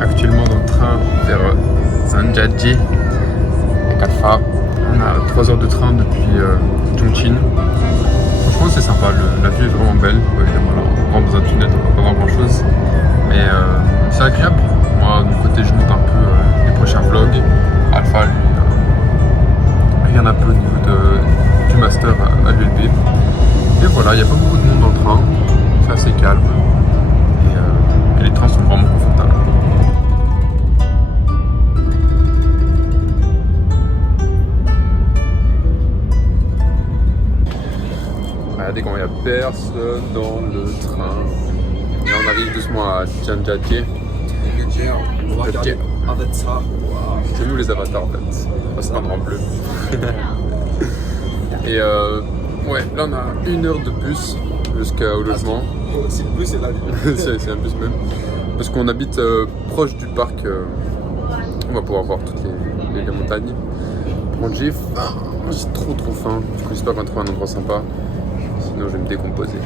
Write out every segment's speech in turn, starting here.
Actuellement dans le train vers Zanjiajie, à Khalfa. On a 3 heures de train depuis Chongqing. Franchement c'est sympa, la vue est vraiment belle. Évidemment là on rentre dans un tunnel, on va pas voir grand chose. Mais c'est agréable. Moi de mon côté je monte un peu les prochains vlogs. Alpha lui regarde un peu au niveau du master à l'ULB. Et voilà, il n'y a pas beaucoup de monde dans le train. C'est assez calme. Et les trains sont vraiment confortables. Regardez comment il n'y a personne dans le train. Là on arrive doucement à Zanjiajie. On va regarder Avatar. C'est nous les avatars en fait. On va se peindre en bleu. Et ouais, là on a 1 heure de bus jusqu'au logement. Si le bus c'est la vie. C'est un bus même. Parce qu'on habite proche du parc. On va pouvoir voir toutes les montagnes. Prendre j'ai faim. J'ai trop faim. Du coup j'espère qu'on va trouver un endroit sympa. Sinon je vais me décomposer.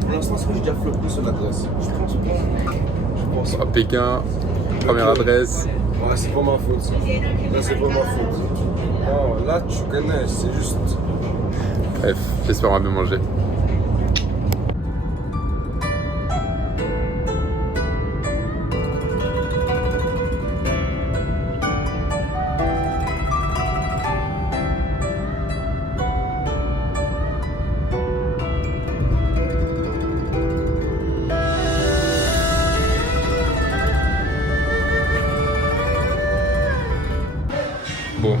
Pour l'instant, est-ce que j'ai déjà flotté sur l'adresse? Je pense pas. Je pense pas. À Pékin, première adresse. Ouais, c'est pas ma faute ça. Là, c'est pas ma faute. Non, là, tu connais, c'est juste. Bref, j'espère qu'on va bien manger. Bon,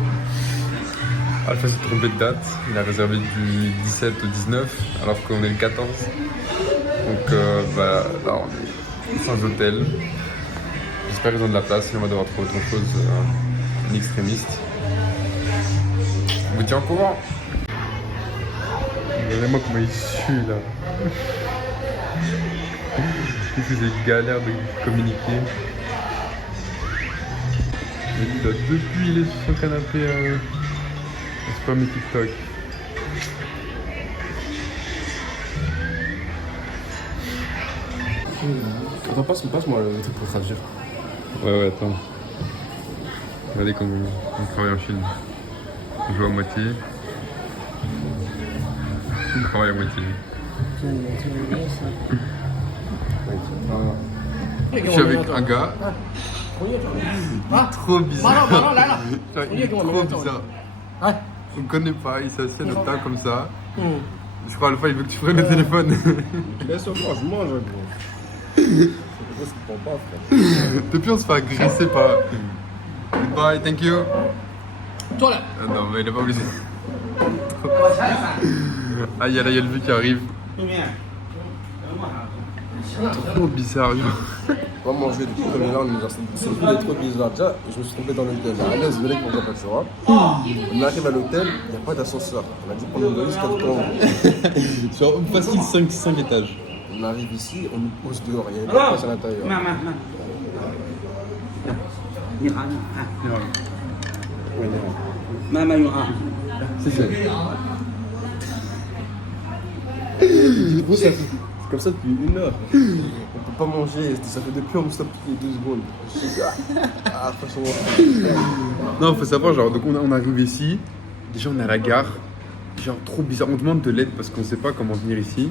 Alpha s'est trompé de date, il a réservé du 17 au 19 alors qu'on est le 14. Donc bah, là on est sans hôtel. J'espère qu'ils ont de la place, sinon on va devoir trouver autre chose, un extrémiste. Je vous tiens au courant. Regardez-moi comment il sue là. Qu'est-ce que c'est galère de communiquer. Et lui, là, depuis il est sur son canapé à spammer TikTok. Attends, passe-moi le truc pour traduire. Ouais, attends. Regardez comment on travaille en Chine. On joue à moitié. On travaille à moitié. Je suis avec un gars. Trop bizarre. Genre, il est trop bizarre. On ne connaît pas, il s'assied à notre table comme ça. Je crois Alpha il veut que tu prennes le téléphone. Laisse-moi, je mange gros. C'est quelque chose qui prend pas, frère. Depuis on se fait agresser par. Goodbye, thank you. Toi là. Ah non mais il est pas obligé. Ah il y a le vieux qui arrive. Trop bizarre genre. On va manger du coup, mais là, cette ville est trop bizarre. Déjà, je me suis trompé dans l'hôtel. À l'aise, je voulais qu'on voit pas, tu vois. On arrive à l'hôtel, il n'y a pas d'ascenseur. On a dit prendre une valise 4 Sur facile 5 étages. On arrive ici, on nous pose dehors, il y a une place à l'intérieur. C'est comme ça depuis 1 heure. On peut pas manger, ça fait depuis on me stoppe toutes les 2 secondes. Ah, franchement. Non, faut savoir, genre, donc on arrive ici, déjà on est à la gare, genre trop bizarre, on demande de l'aide parce qu'on sait pas comment venir ici,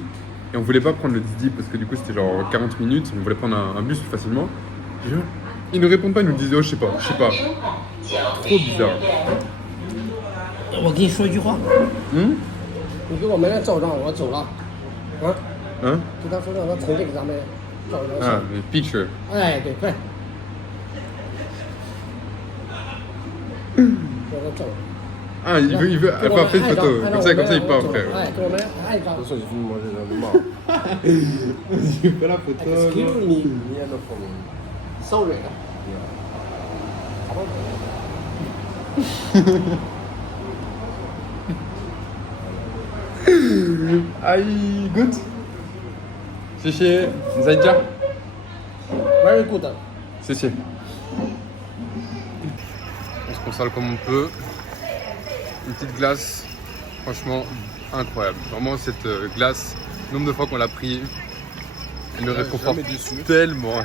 et on voulait pas prendre le Didi parce que du coup c'était genre 40 minutes, on voulait prendre un bus plus facilement. Genre, ils ne répondent pas, ils nous disent oh je sais pas. Trop bizarre. 我跟你说一句话， Hum 你给我们来照张，我走了，啊， Hein 跟他说让他从这个咱们照张 Ah, 相。 mais picture. 哎，对，快，让他照。 Ah, il veut avoir fait une photo, comme ça il part frère. 哎，给我们拍一张 De。toute façon, j'ai fini de manger, j'en ai marre. Il fait la photo. Excuse me, Ni un enfant, même. sorry. Aïe, good. Chéché, Zaïdja. Very good. Chéché. On se console comme on peut. Une petite glace Franchement, incroyable. Vraiment, cette glace, le nombre de fois qu'on l'a pris, elle nous réconforte tellement.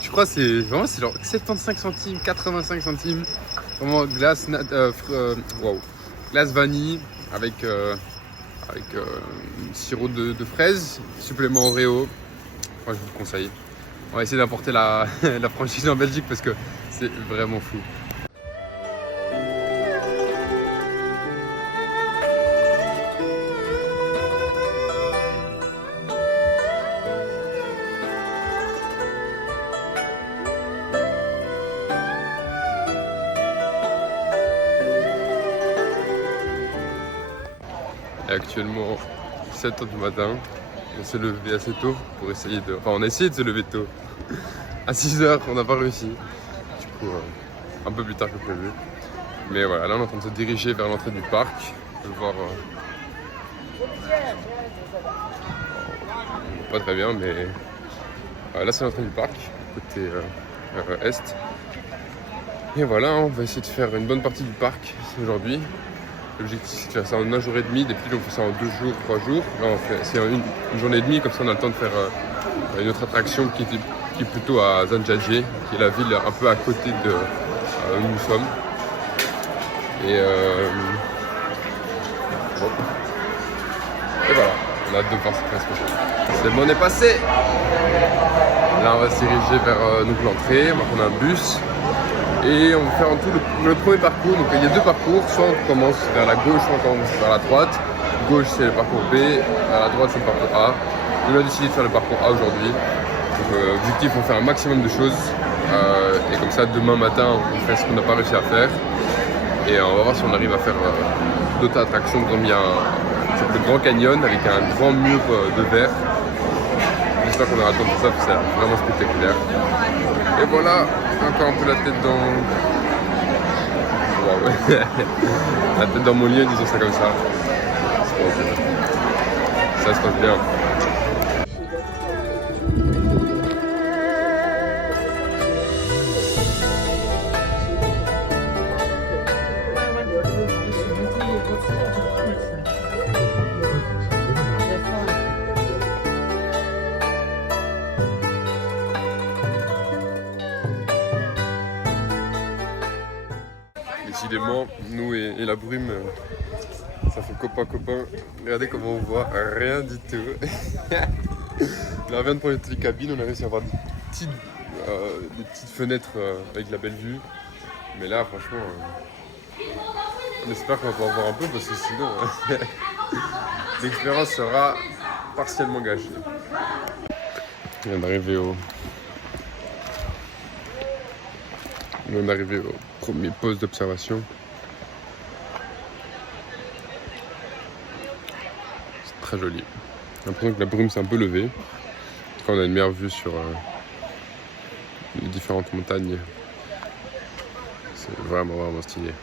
Je crois que c'est vraiment genre 75 centimes, 85 centimes. Vraiment glace, glace vanille avec sirop de fraise, supplément Oreo. Moi, je vous le conseille. On va essayer d'importer la franchise en Belgique parce que c'est vraiment fou. Et actuellement 7h du matin, on s'est levé assez tôt pour essayer de... Enfin on a essayé de se lever tôt. À 6h on n'a pas réussi. Du coup un peu plus tard que prévu. Mais voilà, là on est en train de se diriger vers l'entrée du parc. On peut voir... pas très bien mais... là c'est l'entrée du parc, côté est. Et voilà, on va essayer de faire une bonne partie du parc aujourd'hui. L'objectif c'est de faire ça en 1 jour et demi, d'habitude on fait ça en 2 jours, 3 jours. Là on fait c'est une journée et demie, comme ça on a le temps de faire une autre attraction qui est plutôt à Zhangjiajie, qui est la ville un peu à côté de où nous sommes. Et voilà, on a hâte de voir ce qui va se passer. C'est bon, on est passé. Là on va se diriger vers l'entrée, on va prendre un bus. Et on va faire en tout le premier parcours. Donc il y a 2 parcours, soit on commence vers la gauche, soit on commence vers la droite. Gauche c'est le parcours B, à la droite c'est le parcours A. On a décidé de faire le parcours A aujourd'hui. Donc l'objectif on fait un maximum de choses. Et comme ça demain matin on fait ce qu'on n'a pas réussi à faire. Et on va voir si on arrive à faire d'autres attractions comme il y a le Grand Canyon avec un grand mur de verre. J'espère qu'on aura le temps de faire ça parce que c'est vraiment spectaculaire. Et voilà, encore un peu la tête dans... Wow. La tête dans mon lit, disons ça comme ça. Ça se passe bien. Décidément, nous et la brume, ça fait copain. Regardez comment on voit rien du tout. Là, on vient de prendre les cabines, on a réussi à avoir des petites fenêtres avec la belle vue. Mais là, franchement, on espère qu'on va pouvoir voir un peu parce que sinon, l'expérience sera partiellement gâchée. On vient d'arriver au premier poste d'observation. C'est très joli. J'ai l'impression que la brume s'est un peu levée. Quand on a une meilleure vue sur les différentes montagnes. C'est vraiment stylé.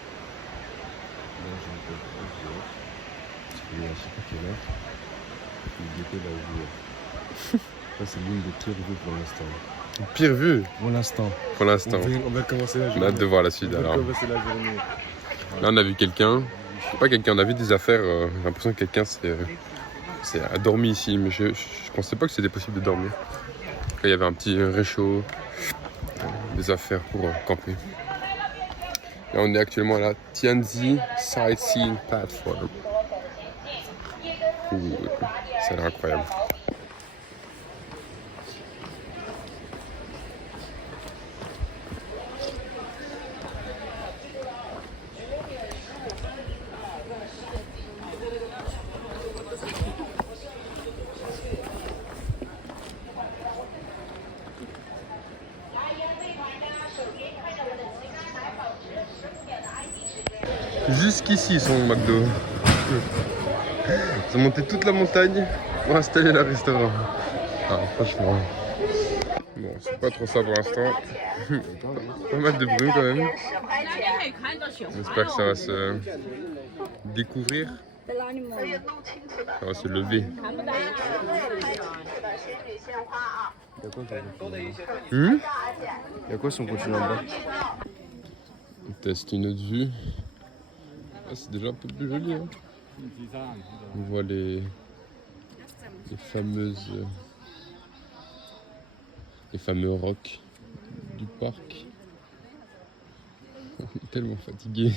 C'est l'une des pires vues pour l'instant. Pire vue Pour l'instant. On va commencer la journée. On a hâte de voir la suite alors. Là on a vu quelqu'un. Pas quelqu'un, on a vu des affaires. J'ai l'impression que quelqu'un a dormi ici, mais je pensais pas que c'était possible de dormir. Il y avait un petit réchaud, des affaires pour camper. Là on est actuellement à la Tianzi Sightseeing Platform. Ça a l'air incroyable. Jusqu'ici ils sont au McDo. Ils ont monté toute la montagne pour installer le restaurant. Ah, franchement. Bon, c'est pas trop ça pour l'instant. Pas mal de brume quand même. J'espère que ça va se découvrir. Ça va se lever. Il y a quoi si on continue en bas? On teste une autre vue. Ah, c'est déjà un peu plus joli. Hein. On voit les fameuses... les fameux rocs du parc. On est tellement fatigué.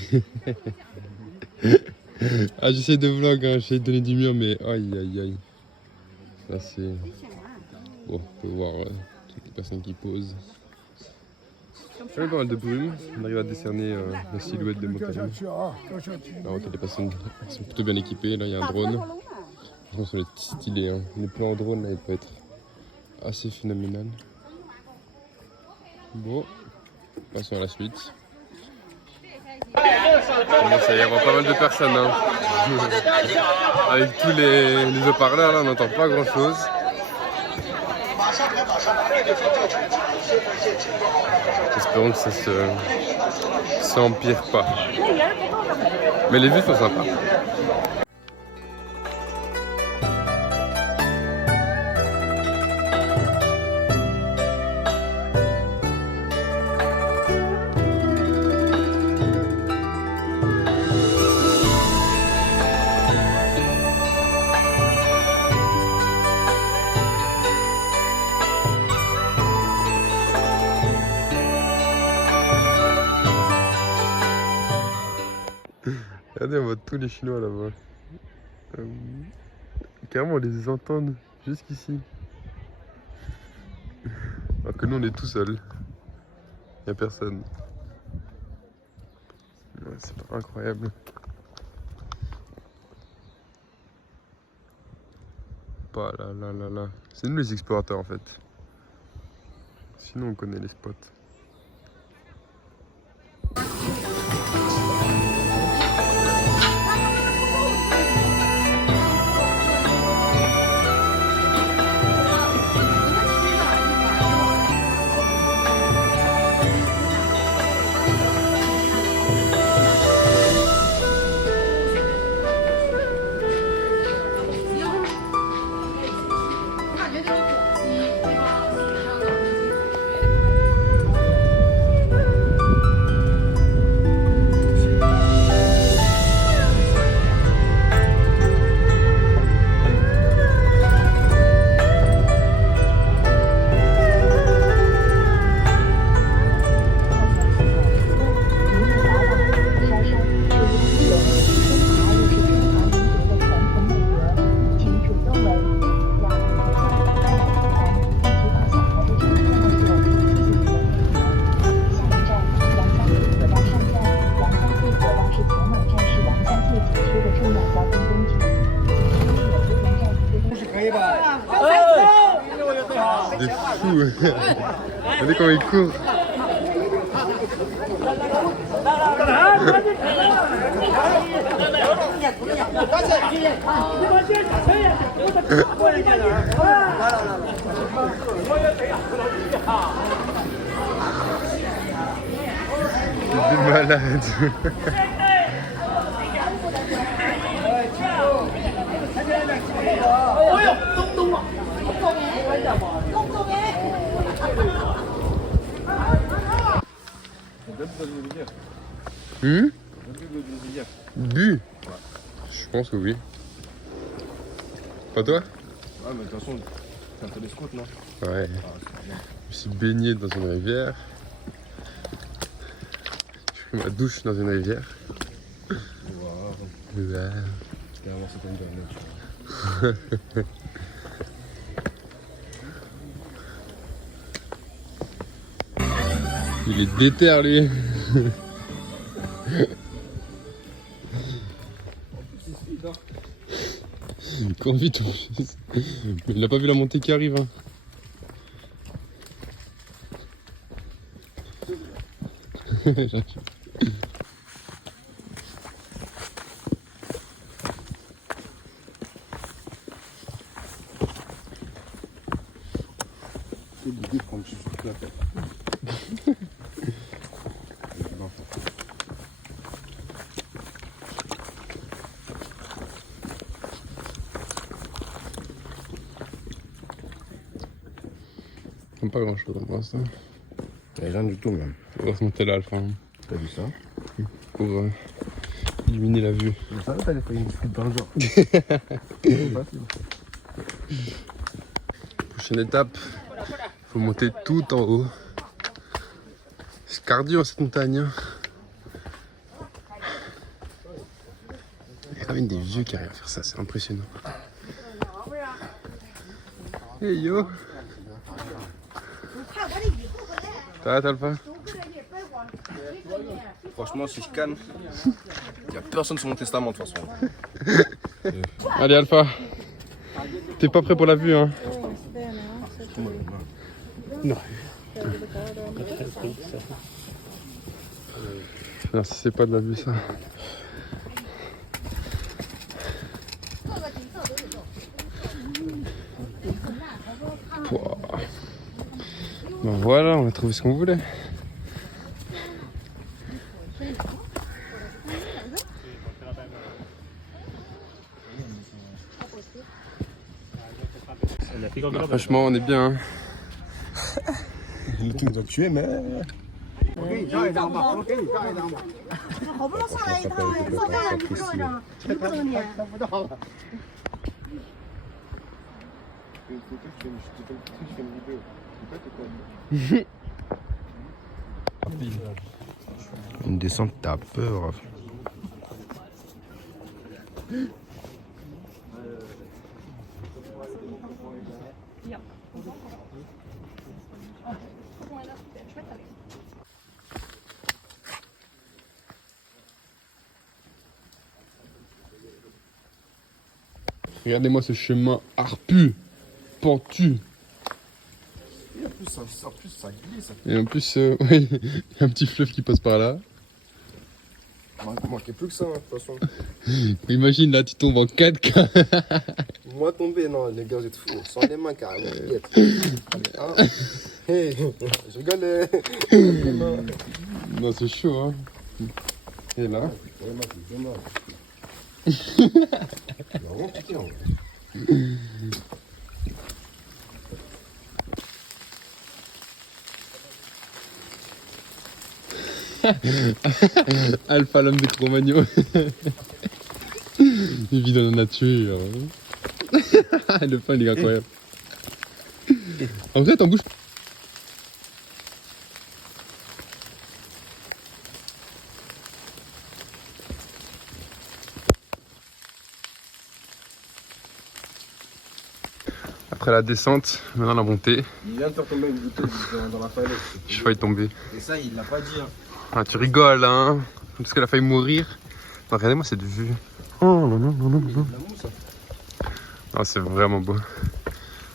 Ah, j'essaie de vlog, hein, j'essaie de donner du mien, mais aïe aïe aïe. Ça c'est... Bon, on peut voir toutes les personnes qui posent. Il y a pas mal de brume, on arrive à décerner la silhouette des montagnes. Là, on voit que les personnes sont plutôt bien équipées, là il y a un drone. Franchement, ça va être stylé, hein. Le plan en drone là il peut être assez phénoménal. Bon, passons à la suite. Bon, ça y est, on voit pas mal de personnes. Hein. Avec tous les haut-parleurs, là, on n'entend pas grand chose. Espérons que ça s'empire pas. Mais les vues sont sympas. Regardez, on voit tous les Chinois là-bas. Carrément, on les entend jusqu'ici. Alors que nous, on est tout seuls. Il n'y a personne. Ouais, c'est pas incroyable. Pas là, là, là, là. C'est nous les explorateurs en fait. Sinon, on connaît les spots. Des fous. Regardez comment ils courent. Des malades. Bu? Je pense que oui. Pas toi? Ah, mais de toute façon, c'est un peu des scouts, non? Ouais. Je me suis baigné dans une rivière. Je fais ma douche dans une rivière. Wow. Ouais. Carrément, c'est comme dernier. Il est déter lui. Il court vite en plus. Il n'a pas vu la montée qui arrive. Hein. C'est l'idée de prendre juste la tête. Pas grand chose pour l'instant. Il n'y a rien du tout même. On va se monter là à la fin. T'as vu ça? Pour illuminer la vue. Ça va, t'as fait une petite dans le genre. Prochaine étape, faut monter tout en haut. C'est cardio cette montagne. Hein. Il y a quand même des vieux qui arrivent à faire ça, c'est impressionnant. Hey yo! Ça va, Talfa? Franchement, si je canne, il n'y a personne sur mon testament de toute façon. Allez, Alpha. T'es pas prêt pour la vue, hein? Non. Non, si c'est pas de la vue, ça. Wow. Bon, voilà, on a trouvé ce qu'on voulait. Ah, franchement, on est bien. Hein. Le truc nous a tués, mais. 我给你照一张吧，我给你照一张吧。好不容易上来一趟，照这样你不照张，你不整脸。不到了。Une descente, t'as peur. Regardez-moi ce chemin arpu, pentu. Et en plus, ça glisse. Et en plus, oui, il y a un petit fleuve qui passe par là. Il manquait plus que ça, hein, de toute façon. Imagine là, tu tombes en 4K. Moi tombé, non, les gars, vous êtes fous. Sans les mains, carrément. Hein? Hey, je rigole. Non, c'est chaud, hein. Et là. Alpha, l'homme des Cro-Magnon. Il vit dans la nature. Le fin, il est incroyable. En vrai, t'en bouges. Après la descente, maintenant la montée. Il vient de faire tomber une bouteille dans la falaise. J'ai failli tomber. Et ça, il l'a pas dit. Hein. Ah, tu rigoles, hein? Parce qu'elle a failli mourir. Non, regardez-moi cette vue. Oh non, non, non, non, non. La mousse. Ah, c'est vraiment beau.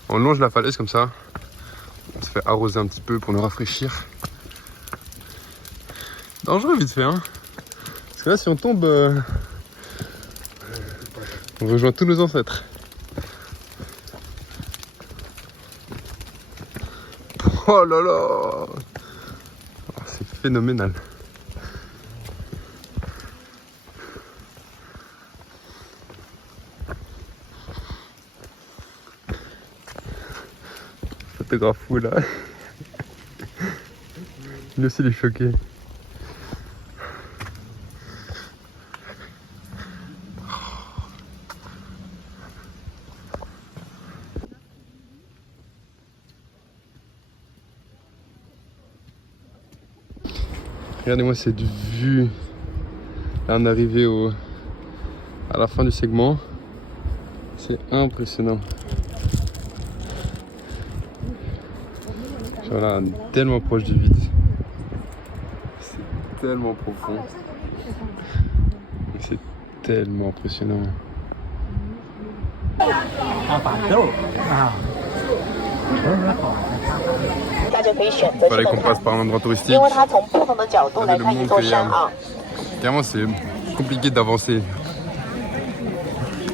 On longe la falaise comme ça. On se fait arroser un petit peu pour nous rafraîchir. Dangereux vite fait, hein? Parce que là, si on tombe, on rejoint tous nos ancêtres. Oh là là! Oh, c'est phénoménal. Photographe fou là. Lui aussi il est choqué. Regardez-moi cette vue. Là on est arrivé à la fin du segment. C'est impressionnant. Genre là, on est tellement proche du vide. C'est tellement profond. C'est tellement impressionnant. Fallait qu'on passe par un endroit touristique. Regardez le monde qu'il y a. Clairement, c'est compliqué d'avancer.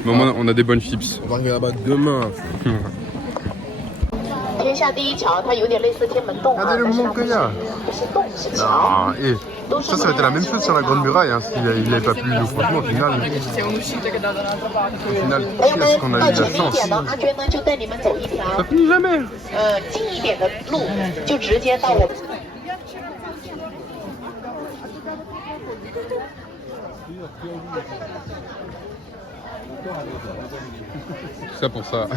Mais au moins, on a des bonnes chips. On va arriver là-bas demain. Regardez le monde qu'il y a. Ah, et ça aurait été la même chose sur la Grande Muraille, hein, s'il n'avait pas plu. Donc, franchement, au final, qu'est-ce qu'on a eu de la chance. Ça finit jamais. Ça pour ça.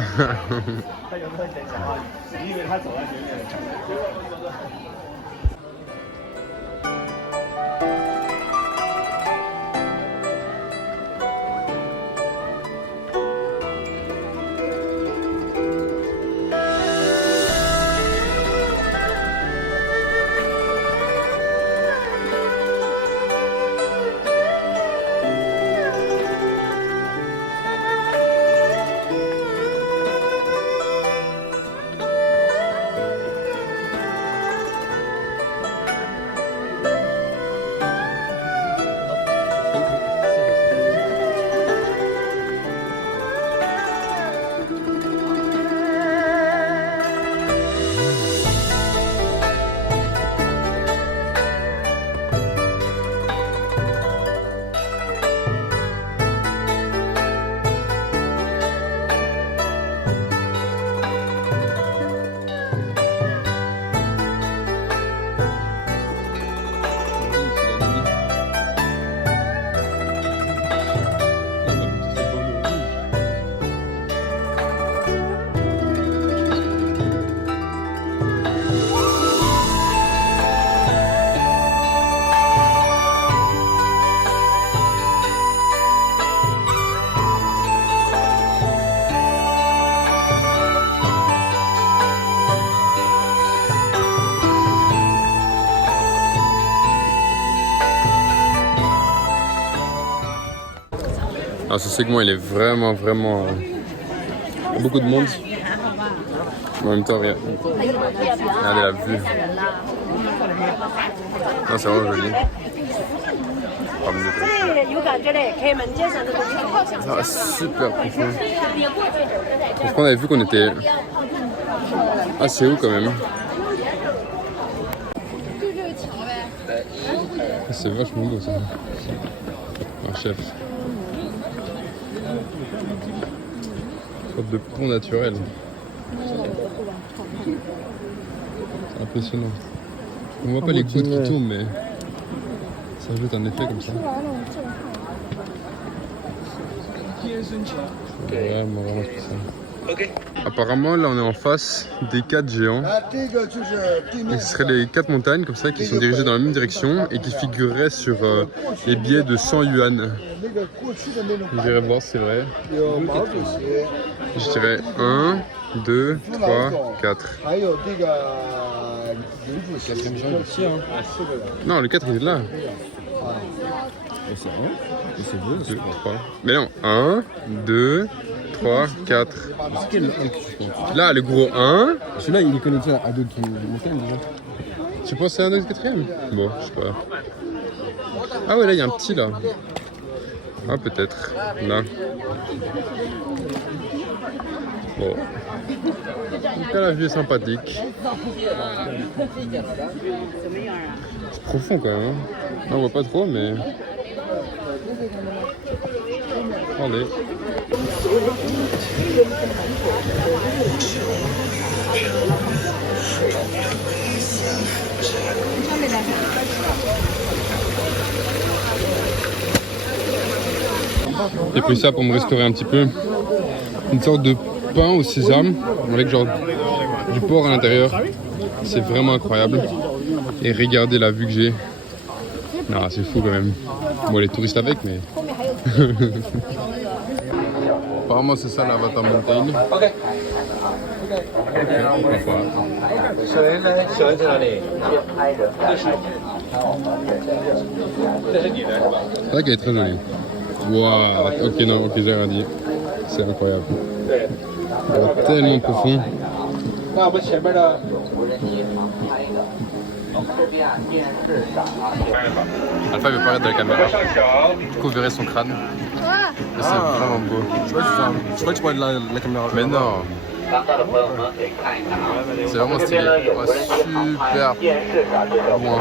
Alors ce segment il est vraiment il y a beaucoup de monde. Mais en même temps regardez la vue. Non, c'est vraiment joli. Ah, super profond. Je qu'on avait vu qu'on était assez haut quand même. C'est vachement beau ça. Un chef. Sorte de pont naturel. C'est impressionnant. On voit pas les gouttes qui tombent, mais ça ajoute un effet comme ça. Vraiment spécial. Apparemment, là, on est en face des 4 géants. Et ce seraient les 4 montagnes comme ça qui sont dirigées dans la même direction et qui figureraient sur les billets de 100 yuan. J'irai voir si c'est vrai. Je dirais 1, 2, 3, 4. Non, le 4 il est là. C'est rien. C'est beau. 2, 3. Mais non, 1, 2, 3, 4. C'est quel 1 que tu penses? Là, le gros 1. Celui-là, il est connecté à d'autres montagnes déjà. Tu penses que c'est un autre 4ème? Bon, je sais pas. Ah ouais, là, il y a un petit là. Ah, peut-être. Là. Bon. En tout cas, la vue est sympathique. C'est profond quand même. Hein. Non, on voit pas trop, mais. Regardez. J'ai pris ça pour me restaurer un petit peu. Une sorte de pain au sésame avec genre du porc à l'intérieur. C'est vraiment incroyable. Et regardez la vue que j'ai. Non, c'est fou quand même. Bon, les touristes avec, mais. Apparemment, c'est ça la Vata Mountain. C'est vrai qu'elle est très jolie. Waouh, ok, non, ok, j'ai rien dit. C'est incroyable. Tellement profond. Alpha veut paraître de la caméra. Du coup, vous verrez son crâne. Et c'est vraiment beau. Je crois que tu parlais de la caméra. Mais non. C'est vraiment stylé. Ouais, super loin.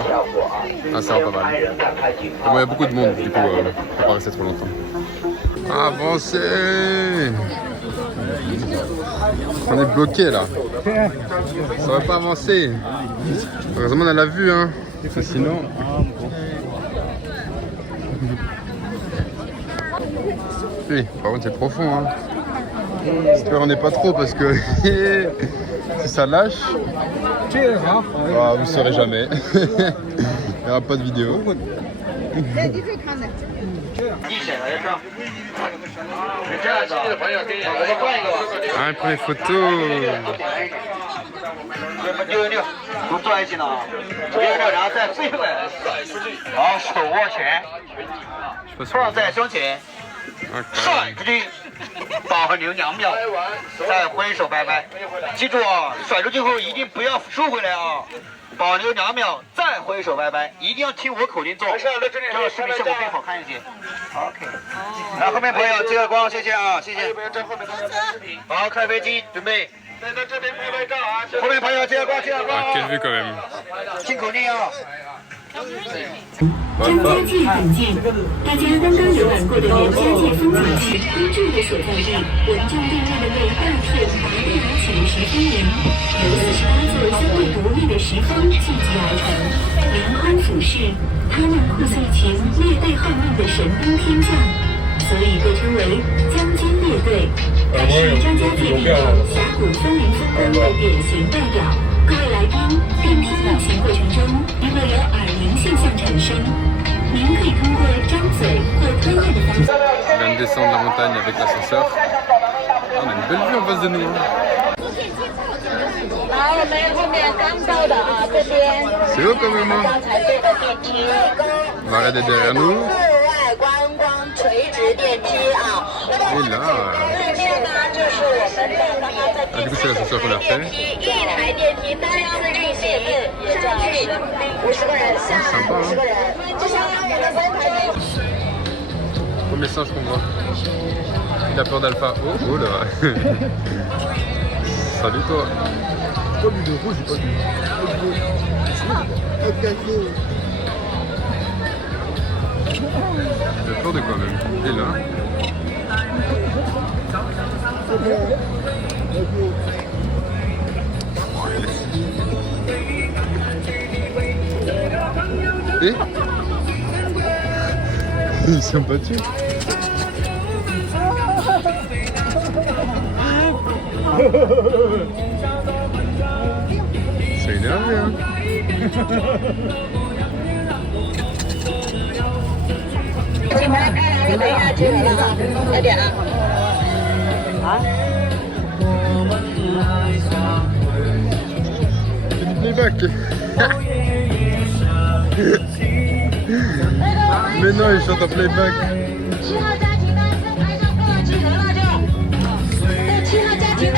Ah, c'est vraiment pas mal. Bon, il y a beaucoup de monde, du coup, on peut pas rester trop longtemps. Avancez! On est bloqué là. Ça va pas avancer. Heureusement on a la vue, hein. Parce que sinon. Oui, par contre c'est profond. Hein. J'espère qu'on n'est pas trop parce que si ça lâche, ah, vous ne saurez jamais. Il n'y aura pas de vidéo. Ah, il prend les photos. 都坐一起呢，6，然后再飞回来，好，手握拳，放在胸前，甩出去，保留2秒，再挥手拜拜。记住啊，甩出去后一定不要收回来啊，保留2秒，再挥手拜拜，一定要听我口令做，这样视频效果更好看一些。OK， 来后面朋友接个光，谢谢啊，谢谢。好，开飞机，准备。 后面朋友接光，接光。Quelle vue quand même. 听口令啊！张家界很近，大家刚刚游览过的连家界风景区居住的所在地，稳重定位的为大片拔地而起的石峰岩，由48座相对独立的石峰聚集而成，连环俯视，它们酷似一群列队候命的神兵天将，所以被称为将军列队。它是张家界地貌峡谷森林风光的典型代表。各位来宾，电梯运行过程中，如果有耳鸣现象产生，您可以通过张嘴或吞咽的方式。On vient de descendre la montagne avec l'ascenseur. Ah, on a une belle vue en face de nous. 好，我们后面刚到的啊，这边。C'est haut quand même. 刚才坐的电梯。 On va arrêter derrière nous. 外观光垂直电梯啊。 Et là. 对面呢就是我们的刚刚在 Ah, du coup, c'est l'ascenseur qu'on a fait. 一台电梯单次运行，也叫50个人，下50个人，就相当于我们3台电梯。 Premier singe qu'on voit. Il a peur d'Alpha. Oh, oh là. Salut toi. Pas bu de rouge, j'ai pas bu. J'ai peur de quoi même. Il est là. Et ils sont battus. C'est énervé hein. 进来，开来，等一下进来了啊，快点啊！啊。 Playback. Mais non, il chante en playback. 7号家庭呢，在台上快要集合了，就在7号家庭呢。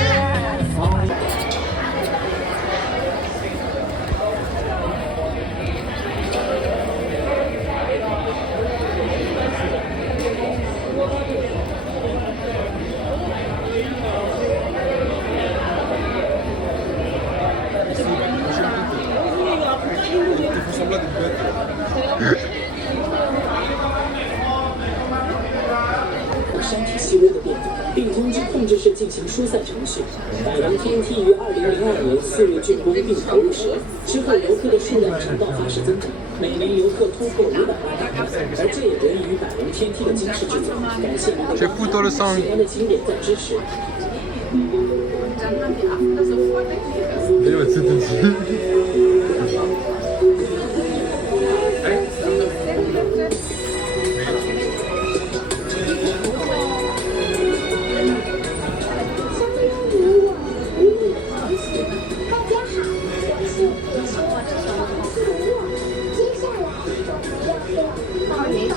山体细微的变动，并通知控制室进行疏散程序。百灵天梯于2002年4月竣工并投入使用，之后游客的数量呈爆发式增长，每名游客突破500万人，而这也得益于百灵天梯的惊世制作。感谢您的喜欢的景点在支持。 Et ouais, c'est tout.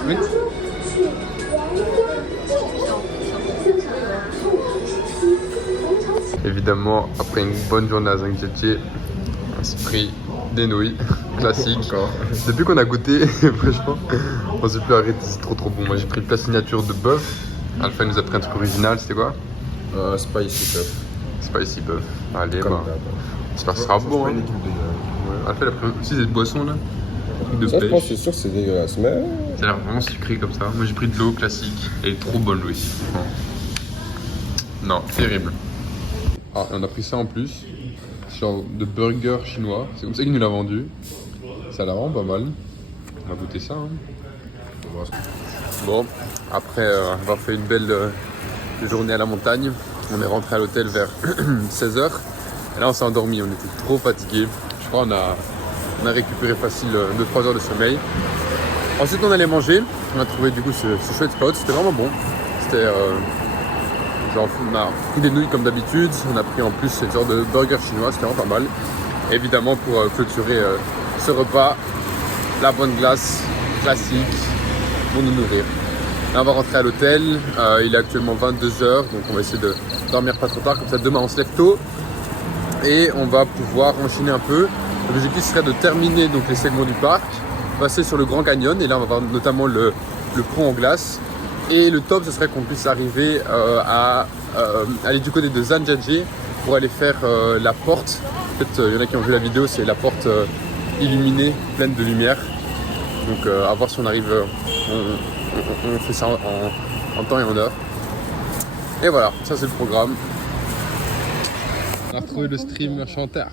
Oui. Évidemment, après une bonne journée à Zhangjiajie, on s'est pris des nouilles classiques. Depuis qu'on a goûté, franchement, on s'est plus arrêté, c'est trop bon. Moi j'ai pris le plat signature de bœuf. Alpha nous a pris un truc original, c'était quoi? Spicy bœuf. Spicy bœuf. Allez, Comme bah. J'espère que ce sera bon. Hein. Ouais. Alpha il a pris aussi cette boisson là. De Ça, je pêche. pense, c'est sûr, c'est dégueulasse, mais. Ça a l'air vraiment sucré comme ça. Moi j'ai pris de l'eau classique. Elle est trop bonne l'eau ici. Non, terrible. Ah, on a pris ça en plus. Genre de burger chinois. C'est comme ça qu'il nous l'a vendu. Ça a l'air vraiment pas mal. On va goûter ça. Hein. Bon, après avoir fait une belle journée à la montagne, on est rentré à l'hôtel vers 16h. Et là on s'est endormi, on était trop fatigués. Je crois qu'on a récupéré facile 2-3 heures de sommeil. Ensuite on allait manger, on a trouvé du coup ce chouette spot, c'était vraiment bon. C'était genre on a pris des nouilles comme d'habitude, on a pris en plus cette sorte de burger chinois, c'était vraiment pas mal. Et évidemment pour clôturer ce repas, la bonne glace classique pour nous nourrir. Là on va rentrer à l'hôtel, il est actuellement 22h, donc on va essayer de dormir pas trop tard, comme ça demain on se lève tôt. Et on va pouvoir enchaîner un peu. L'objectif serait de terminer donc les segments du parc, passer sur le Grand Canyon, et là on va voir notamment le pont en glace. Et le top, ce serait qu'on puisse arriver à aller du côté de Zhangjiajie pour aller faire la porte. Peut-être il y en a qui ont vu la vidéo, c'est la porte illuminée, pleine de lumière. Donc à voir si on arrive, on fait ça en temps et en heure. Et voilà, ça c'est le programme. On a retrouvé le streamer chanteur.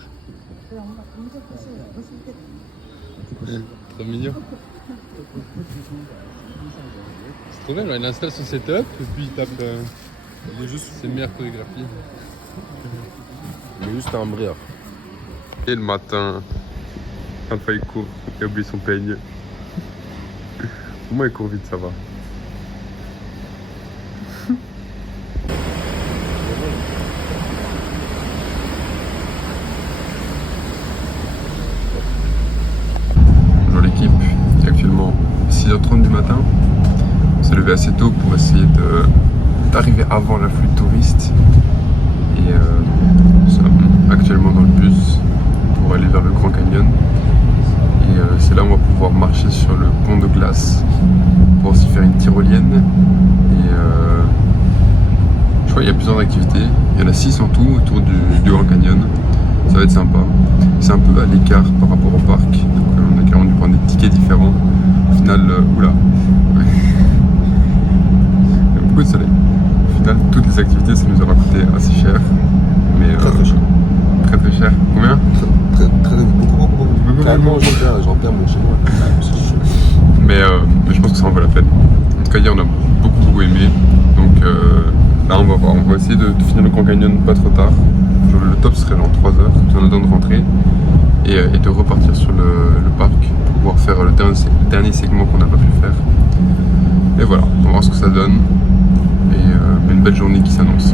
Trop mignon. C'est trop bien, là, il installe son setup et puis il tape ses meilleures chorégraphies. Il est juste un brillard. Et le matin, quand il court, il a oublié son peigne. Au moins il court vite, ça va. Bonjour l'équipe, il est actuellement 6h30 du matin. On s'est levé assez tôt pour essayer d'arriver avant l'afflux de touristes. Et nous sommes actuellement dans le bus pour aller vers le Grand Canyon. Et c'est là où on va pouvoir marcher sur le pont de glace pour aussi faire une tyrolienne. Et je crois qu'il y a plusieurs activités. Il y en a 6 en tout autour du Grand Canyon. Ça va être sympa. C'est un peu à l'écart par rapport au parc. Donc on a carrément dû prendre des tickets différents. Au final, oula. Il y a beaucoup de soleil. Au final, toutes les activités, ça nous aura coûté assez cher. Mais Très cher. Très très cher. Combien? Beaucoup. Carrément, j'en perds mon chez moi. Mais je pense que ça en vaut la peine. En tout cas, hier on a beaucoup aimé. Donc là on va voir. On va essayer de finir le Grand Canyon pas trop tard. Genre, le top serait dans 3 heures. On a le temps de rentrer et de repartir sur le parc pour pouvoir faire le dernier segment qu'on n'a pas pu faire. Et voilà, on va voir ce que ça donne. Et une belle journée qui s'annonce.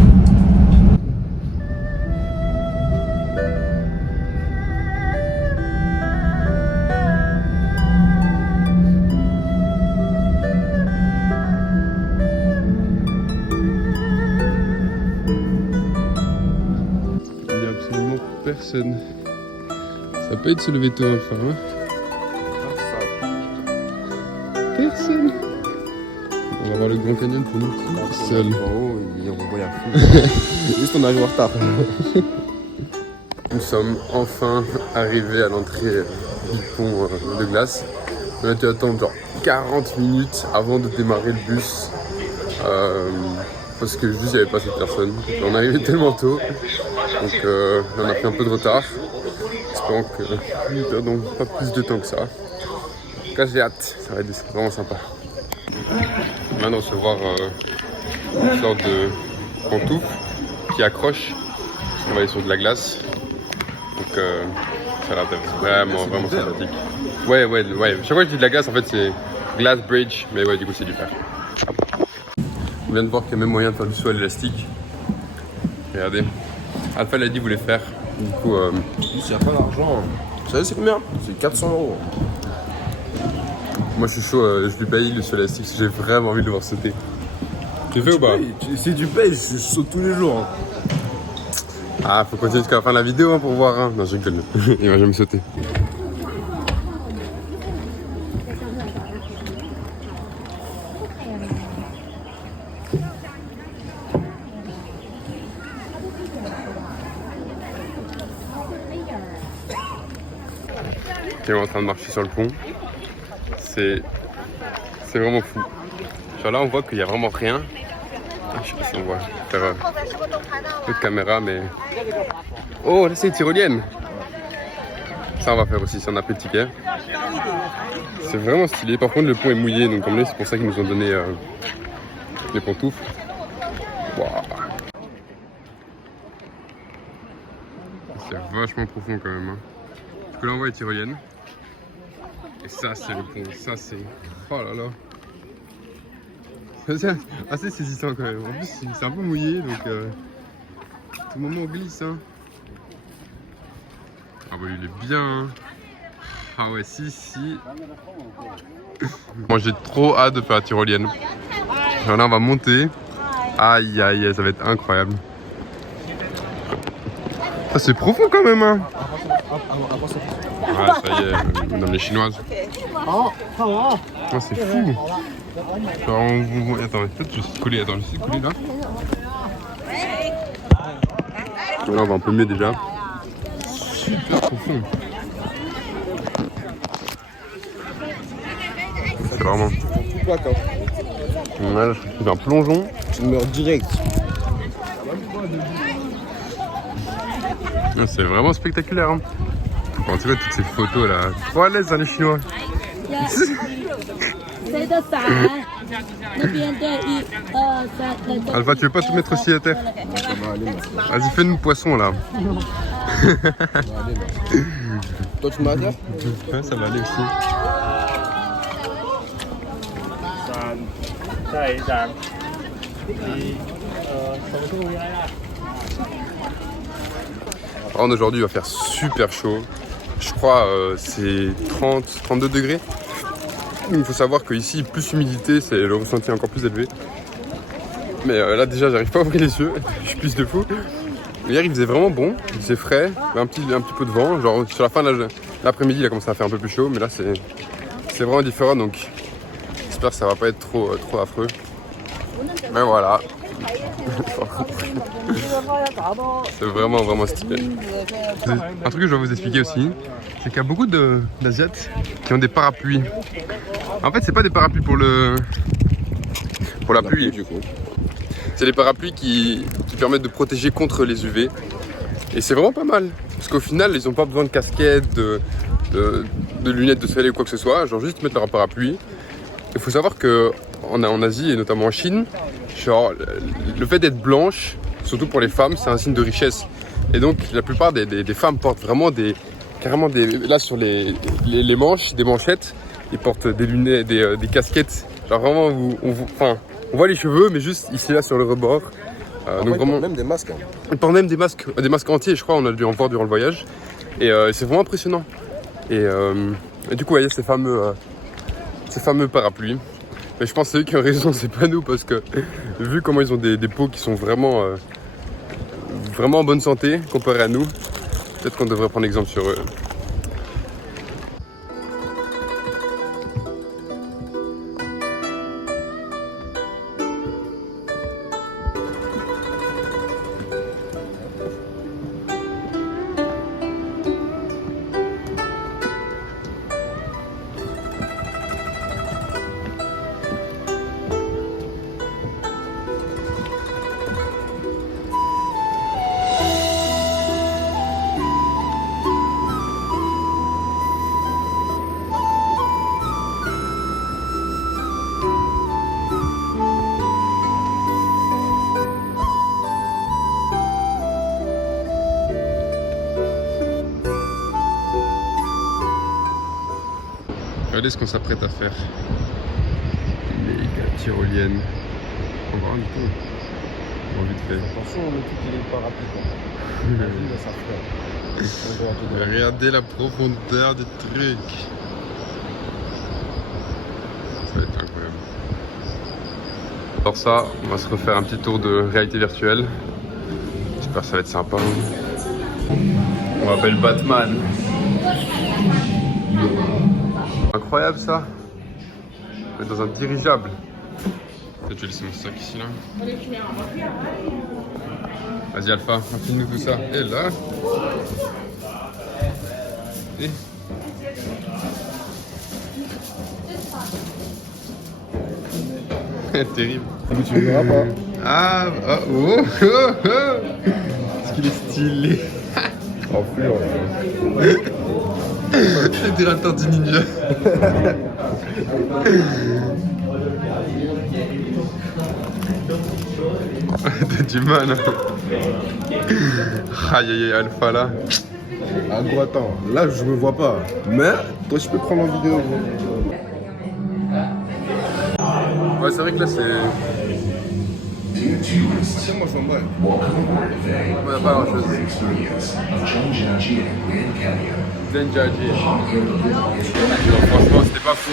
Personne. Ça peut être se lever tôt enfin. Hein. Personne. On va voir le Grand Canyon pour nous seul. En haut, on voit un fou. Juste on arrive en retard. Nous sommes enfin arrivés à l'entrée du pont de glace. On a dû attendre genre 40 minutes avant de démarrer le bus. Parce que juste il n'y avait pas cette personne. On est arrivé tellement tôt. Donc on a pris un peu de retard. Espérons que ne perdons pas plus de temps que ça. En tout cas j'ai hâte, ça va être vraiment sympa. On vient de recevoir une sorte de pantoufle qui accroche. On va aller sur de la glace. Donc ça a l'air d'être vraiment sympathique. Ouais. Chaque fois que je dis de la glace, en fait c'est glass bridge, mais ouais du coup c'est du fer. On vient de voir qu'il y a même moyen de faire du saut à l'élastique. Regardez. Alpha l'a dit voulait faire. Du coup, Il n'y a pas d'argent. Vous savez c'est combien? C'est 400 €. moi je suis chaud, je lui paye le saut à l'élastique parce que j'ai vraiment envie de le voir sauter. Tu fais ou pas? Si tu payes, je saute tous les jours. Ah, faut continuer jusqu'à la fin de la vidéo hein, pour voir. Hein. Non, je rigole. Il va jamais sauter. Ok, on est en train de marcher sur le pont. C'est vraiment fou. Genre là, on voit qu'il n'y a vraiment rien. Ah, je sais pas si on voit. Faire peu de caméra, mais. Oh, là c'est une tyrolienne. Ça on va faire aussi si on a pris le ticket. C'est vraiment stylé. Par contre le pont est mouillé donc comme là c'est pour ça qu'ils nous ont donné les pantoufles. Wow. C'est vachement profond quand même. Hein. Parce que là on voit les tyroliennes. Et ça c'est le pont. Ça c'est... Oh là là. C'est assez saisissant quand même. En plus c'est un peu mouillé donc tout le moment on glisse. Hein. Ah bah il est bien. Hein. Ah ouais si. Moi j'ai trop hâte de faire la tyrolienne. Alors là on va monter. Aïe aïe ça va être incroyable. Ah, c'est profond quand même hein. Ah ça y est, dans les chinoises. Oh, c'est fou. Alors, attends, peut-être je suis collé, là. Là on va un peu mieux déjà. Super profond. C'est vraiment... Ouais, là je fais un plongeon. Tu meurs direct. C'est vraiment spectaculaire. Hein. Quand tu vois toutes ces photos là, trop à l'aise dans les Chinois. Alpha, tu veux pas tout mettre aussi à terre? Vas-y, fais-nous poisson là. Toi, tu m'as à terre? Ouais, ça va aller aussi. Aujourd'hui, il va faire super chaud. Je crois c'est 32 degrés. Il faut savoir qu'ici, plus humidité, c'est le ressenti encore plus élevé. Mais là déjà, j'arrive pas à ouvrir les yeux. Je suis plus de fou. Hier, il faisait vraiment bon. Il faisait frais, un petit peu de vent. Genre sur la fin de l'après-midi, il a commencé à faire un peu plus chaud. Mais là, c'est vraiment différent. Donc, j'espère que ça va pas être trop affreux. Mais voilà. C'est vraiment stylé. Un truc que je vais vous expliquer aussi, c'est qu'il y a beaucoup d'Asiates qui ont des parapluies. En fait, c'est pas des parapluies pour la pluie. C'est des parapluies qui permettent de protéger contre les UV. Et c'est vraiment pas mal. Parce qu'au final, ils n'ont pas besoin de casquettes, de lunettes de soleil ou quoi que ce soit. Genre juste mettre leur parapluie. Il faut savoir qu'en Asie et notamment en Chine, genre, le fait d'être blanche, surtout pour les femmes, c'est un signe de richesse. Et donc la plupart des femmes portent vraiment carrément là sur les manches, des manchettes, ils portent des lunettes, des casquettes. Genre vraiment, on voit les cheveux, mais juste ici là sur le rebord. Donc vraiment, même des masques. Hein. Ils portent même des masques entiers, je crois, on a dû en voir durant le voyage. Et c'est vraiment impressionnant. Et du coup, il y a ces fameux parapluies. Mais je pense que c'est eux qui ont raison, c'est pas nous, parce que vu comment ils ont des peaux qui sont vraiment en bonne santé comparé à nous, peut-être qu'on devrait prendre exemple sur eux. Regardez ce qu'on s'apprête à faire. Méga tyrolienne. On va voir du coup. On va vite fait. Attention, le truc il est parapluie. Regardez la profondeur du truc. Ça va être incroyable. Alors ça, on va se refaire un petit tour de réalité virtuelle. J'espère que ça va être sympa. On m'appelle Batman. Incroyable ça. On est dans un dirigeable. Peut-être je vais laisser mon sac ici là. Vas-y Alpha, filme-nous tout ça. Et là. Et... terrible. Mais tu ne verras pas. Ah, oh. Est-ce qu'il est stylé. En plus, Fédérateur anti-ninja. T'as du mal, hein. Aïe aïe aïe, Alpha là. Ah gros, attends, là je me vois pas. Mais toi je peux prendre en vidéo. Ouais, c'est vrai que là c'est. Moi je m'en bats. On n'a pas grand chose. Zenjaji. Franchement, c'était pas fou.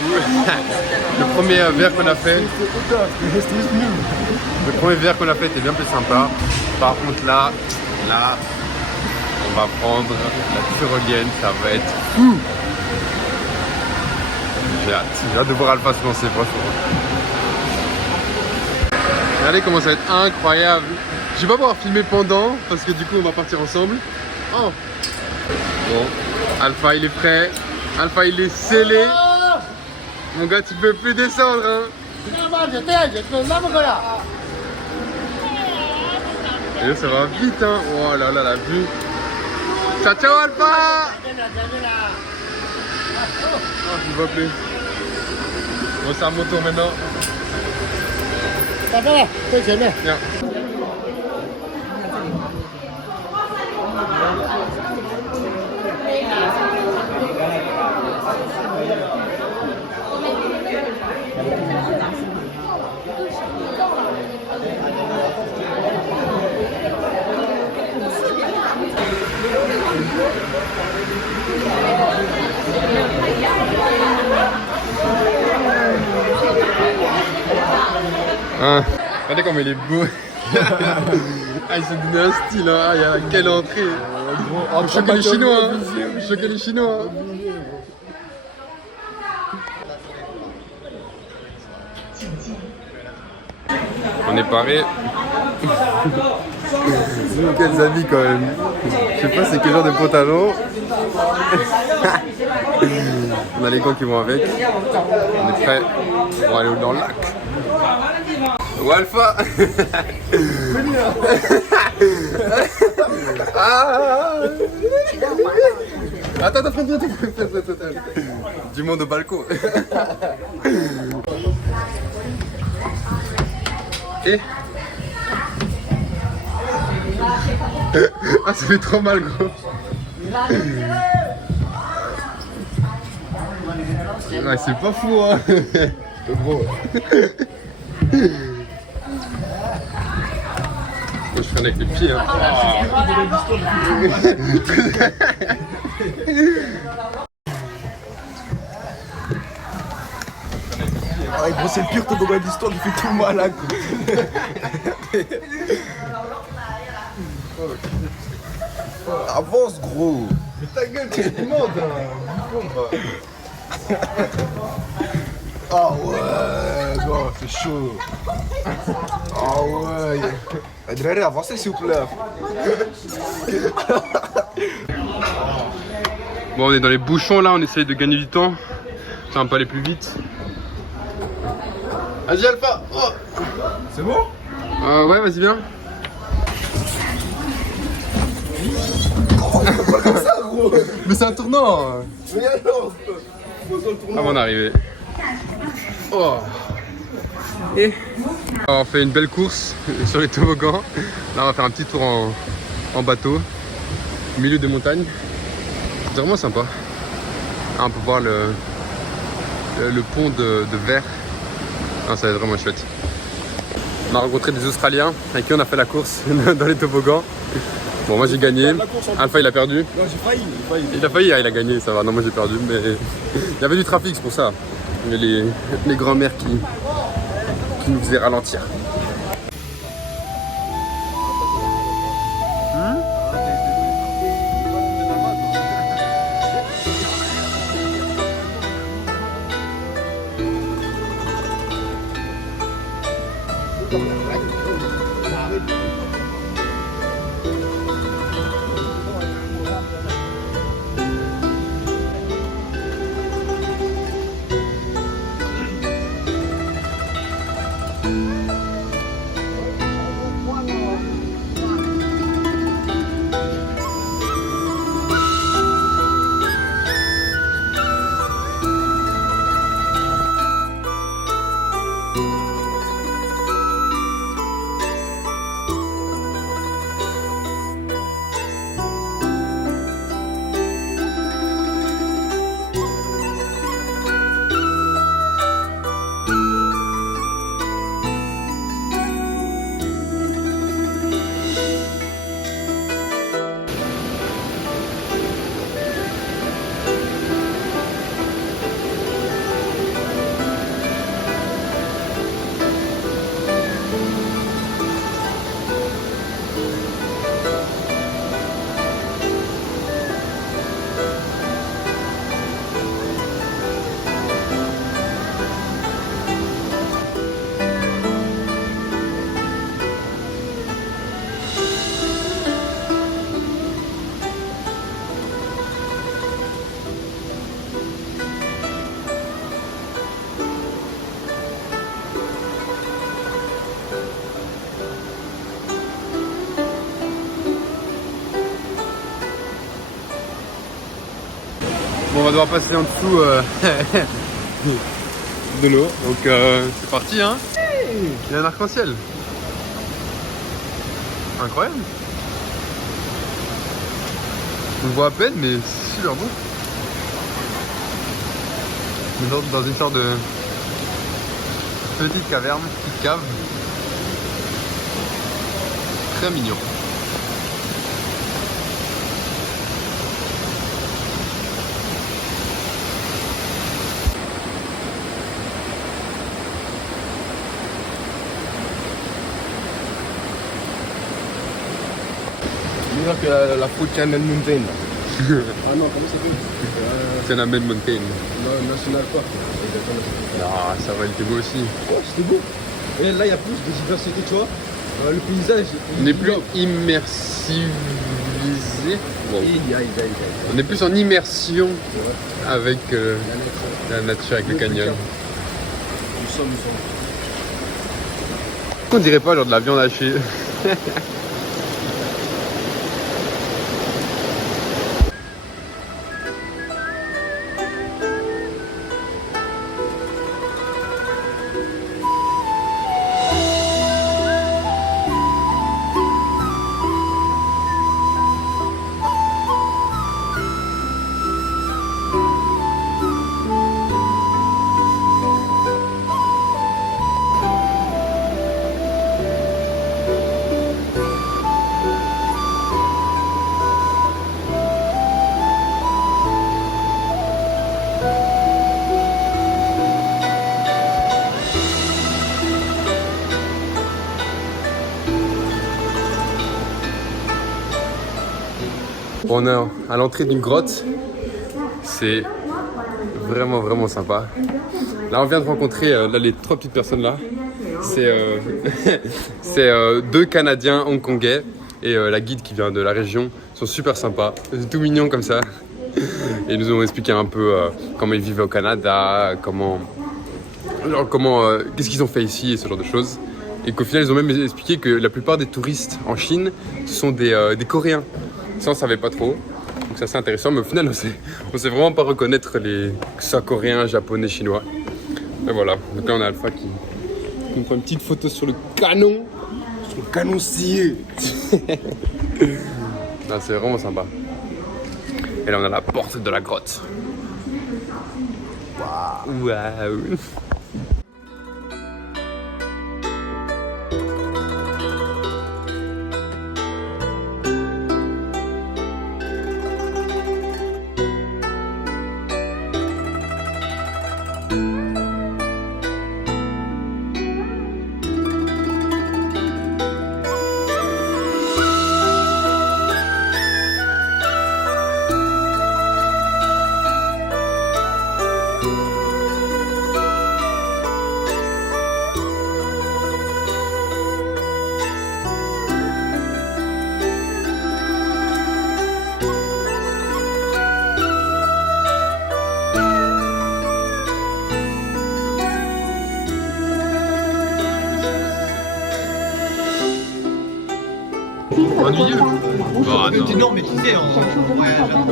Le premier verre qu'on a fait. Le premier verre qu'on a fait était bien plus sympa. Par contre là, on va prendre la tyrolienne, ça va être fou. J'ai hâte de voir Alpha se lancer, franchement. Regardez comment ça va être incroyable. Je vais pas pouvoir filmer pendant parce que du coup on va partir ensemble. Oh. Bon, Alpha il est prêt. Alpha il est scellé. Mon gars tu peux plus descendre hein. Et là ça va vite hein. Oh là là la vue. Ciao ciao Alpha. Oh je vois plus. Bon c'est à mon tour maintenant. 在这里，最前面。 Viens. Hein, regardez comme il est beau. Ah, il s'est donné un style, hein. Ah, il y a quelle entrée. Choquer les Chinois, hein. Choquer les Chinois. Hein. On est paré. Quels habits quand même. Je sais pas c'est quel genre de pantalon. On a les gants qui vont avec. On est prêts pour aller dans le lac. Oh Alpha. Ah. Attends. Du monde au balcon. Et ah ça fait trop mal gros. Ouais, c'est pas fou hein. Gros. Je freine avec les pieds hein. Ah gros c'est le pire toboggan d'histoire, il fait tout mal là. Avance gros. Mais ta gueule t'es monde hein. Ah ouais gros c'est chaud. Ah ouais. Adrien avancez s'il vous plaît. Bon on est dans les bouchons là, on essaye de gagner du temps. Ça va pas aller plus vite. Vas-y Alpha. Oh. C'est bon? Ouais vas-y viens. Pas comme ça gros. Mais c'est un tournant. Mais alors Avant d'arriver. Oh. Et on fait une belle course sur les toboggans. Là on va faire un petit tour en bateau au milieu des montagnes. C'est vraiment sympa. Là, on peut voir le pont de verre. Ah, ça va être vraiment chouette. On a rencontré des Australiens avec qui on a fait la course dans les toboggans. Bon moi j'ai gagné, Alpha il a perdu. Non j'ai failli. Il a failli, il a gagné, ça va, non moi j'ai perdu, mais il y avait du trafic, c'est pour ça. Il y a les grands-mères qui nous faisaient ralentir. Bon, on va devoir passer en dessous de l'eau. Donc c'est parti, hein. Il y a un arc-en-ciel. Incroyable. On le voit à peine, mais c'est super beau. Dans une sorte de petite caverne, petite cave. Très mignon. Dis-moi que la Fruitian Mountain. Ah non, comment ça s'appelle Tenement Mountain. National Park. Ah, ça va, il était beau aussi. Oh, c'était beau. Et là, il y a plus de diversité, tu vois. Le paysage. On est plus immersivisé. Bon. On est plus en immersion avec la nature, avec le canyon. Nous sommes. On dirait pas genre de la viande hachée. On est à l'entrée d'une grotte. C'est vraiment sympa. Là on vient de rencontrer là, les 3 petites personnes là. C'est deux Canadiens hongkongais et la guide qui vient de la région. Ils sont super sympas, tout mignons comme ça. Et ils nous ont expliqué un peu comment ils vivaient au Canada, qu'est-ce qu'ils ont fait ici et ce genre de choses. Et qu'au final ils ont même expliqué que la plupart des touristes en Chine ce sont des Coréens. Ça on savait pas trop, donc ça c'est intéressant, mais au final on sait vraiment pas reconnaître que ce soit coréen, japonais, chinois. Et voilà, donc là on a Alpha qui nous prend une petite photo sur le canon. Sur le canon scié. C'est vraiment sympa. Et là on a la porte de la grotte. Waouh. Ennuyeux. Bah non. Non, mais tu sais, on voyage en France,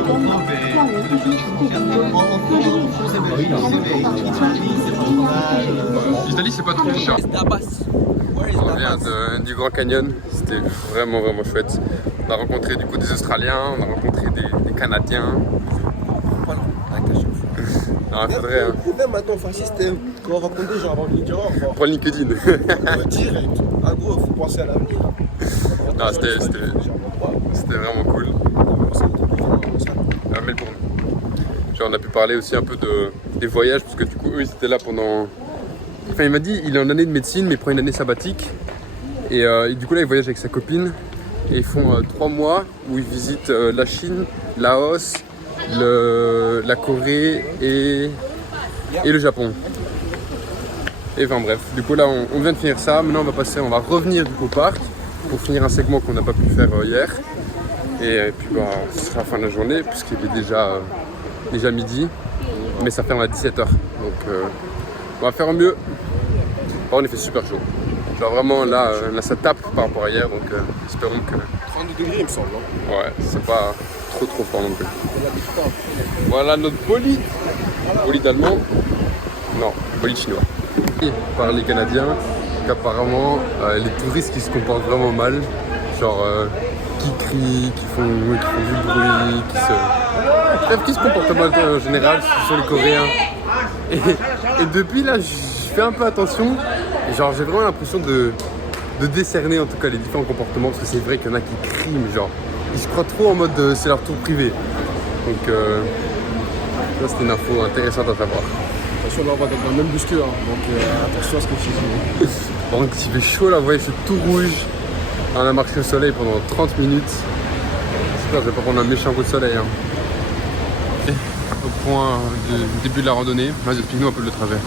l'Italie c'est pas trop cher. On vient du Grand Canyon, c'était vraiment chouette. On a rencontré du coup des Australiens, on a rencontré des Canadiens. Non, il faudrait. Le problème maintenant, fasciste, c'est qu'on rencontre des gens avant de lui dire au revoir. Pour LinkedIn. Direct. Ah gros, faut penser à l'avenir. Non, c'était vraiment cool. À Melbourne. Genre, on a pu parler aussi un peu des voyages, parce que du coup, eux, ils étaient là pendant... Enfin, il m'a dit, il est en année de médecine, mais il prend une année sabbatique. Et du coup, là, il voyage avec sa copine. Et ils font 3 mois où ils visitent la Chine, Laos, la Corée et le Japon. Et enfin bref, du coup là on vient de finir ça, maintenant on va revenir du coup au parc pour finir un segment qu'on n'a pas pu faire hier. Et puis bah ce sera la fin de la journée puisqu'il est déjà midi, mais ça ferme à 17h. Donc on va faire au mieux. Par contre il fait super chaud. Genre vraiment là ça tape par rapport à hier, donc espérons que 32 degrés, il me semble. Hein. Ouais, c'est pas trop fort non plus. Voilà notre bolide. Bolide allemand. Non, bolide chinois. Par les Canadiens, qu'apparemment les touristes qui se comportent vraiment mal, genre qui crient, qui font du bruit, bref, qui se comportent mal en général, ce sont les Coréens. Et depuis là, je fais un peu attention, et genre j'ai vraiment l'impression de décerner en tout cas les différents comportements, parce que c'est vrai qu'il y en a qui crient, mais genre ils se croient trop en mode c'est leur tour privé. Donc là c'était une info intéressante à savoir. Attention, là on va dans le même bus qu'eux, hein. Donc attention à ce que tu dis. Par contre, il fait chaud là, vous voyez, je suis tout rouge. On a marché au soleil pendant 30 minutes. J'espère que je vais pas prendre un méchant coup de soleil. Hein. Et au point du début de la randonnée, vas-y, explique-nous un peu le trajet.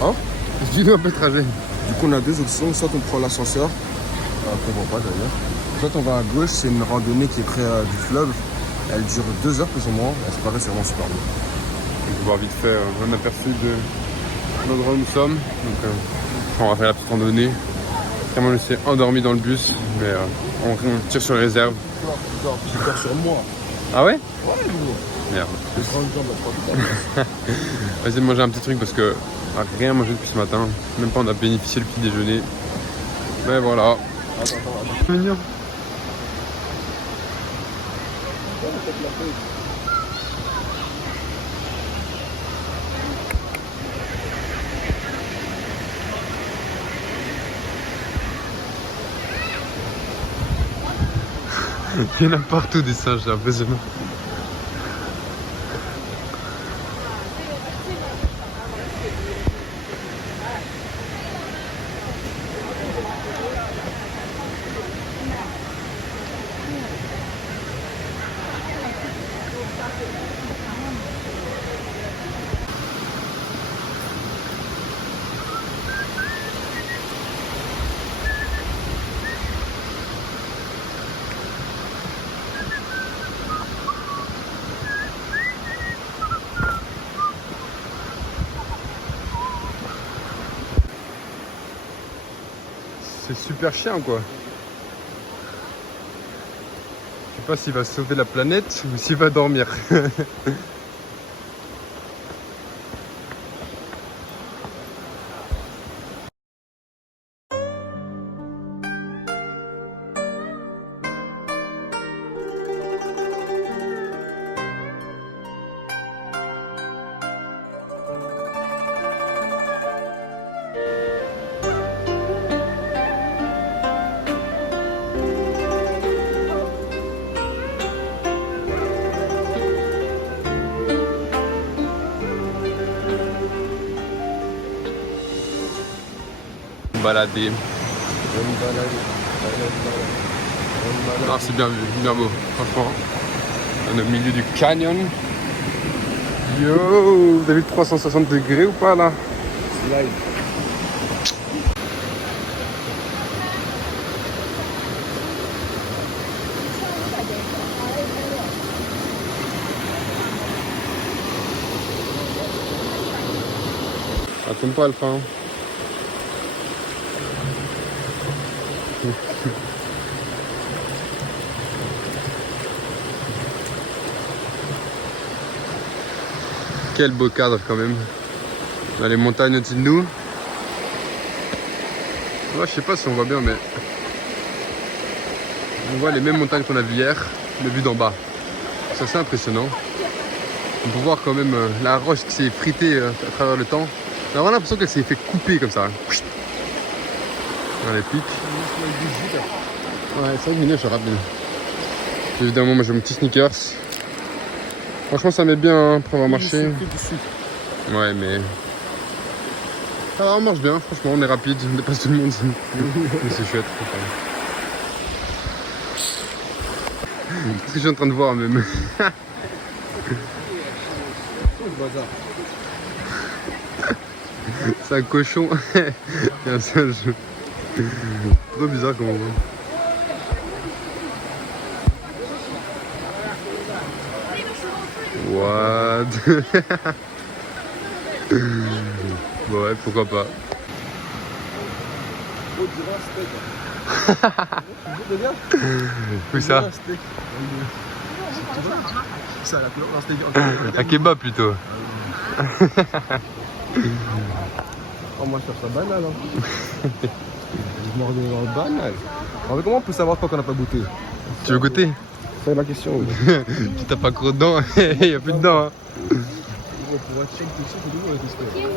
Oh, explique-nous un peu le trajet. Du coup, on a deux options. Soit on prend l'ascenseur, qu'on voit pas d'ailleurs. Soit on va à gauche, c'est une randonnée qui est près du fleuve. Elle dure 2 heures plus ou moins. Elle se paraît, c'est vraiment super beau. On peut voir vite fait un aperçu de l'endroit où nous sommes. Donc, on va faire la petite randonnée. Vraiment, je suis endormi dans le bus, mais on tire sur les réserves. Tu dors sur moi. Ah ouais? Ouais, gros. Merde. Je prends une jambe à 3 On va essayer de manger un petit truc parce que on n'a rien mangé depuis ce matin. Même pas on a bénéficié le petit déjeuner. Mais voilà. Attends. Mignon. Il y en a partout des singes, c'est impressionnant. C'est super chiant quoi. Je sais pas s'il va sauver la planète ou s'il va dormir. Balader. Ah, c'est bien vu, bien beau, franchement. On est au milieu du canyon. Yo, vous avez vu 360 degrés ou pas là? Live. Attends pas Alpha. Hein. Quel beau cadre quand même. On a les montagnes au-dessus de nous. Ouais, je sais pas si on voit bien, mais on voit les mêmes montagnes qu'on a vues hier, mais vues d'en bas. C'est assez impressionnant. On peut voir quand même la roche qui s'est effritée à travers le temps. On a vraiment l'impression qu'elle s'est fait couper comme ça. Dans les pics. Ouais, c'est vrai que je suis rapide. Évidemment, moi j'ai mon petit sneakers. Franchement, ça met bien hein, pour avoir marché. Ouais, mais ça on marche bien. Franchement, on est rapide, on dépasse tout le monde. Mais c'est chouette. Qu'est-ce que je suis en train de voir même? C'est un cochon. C'est un singe. Trop bizarre comme on voit. What? Bon ouais, pourquoi pas. On dirait un steak. Tu veux bien? Où ça? Un steak. Ça, la couleur d'un steak. Un kebab plutôt. Oh, moi, je cherche ça banal. Hein. Je mordais dans le banal. En fait, comment on peut savoir quoi qu'on n'a pas goûté? Tu veux goûter? C'est ma question. Oui. Tu t'as pas gros dedans, il n'y a plus de dents. Hein. On pourrait check tout ça, c'est tout, qu'est-ce que...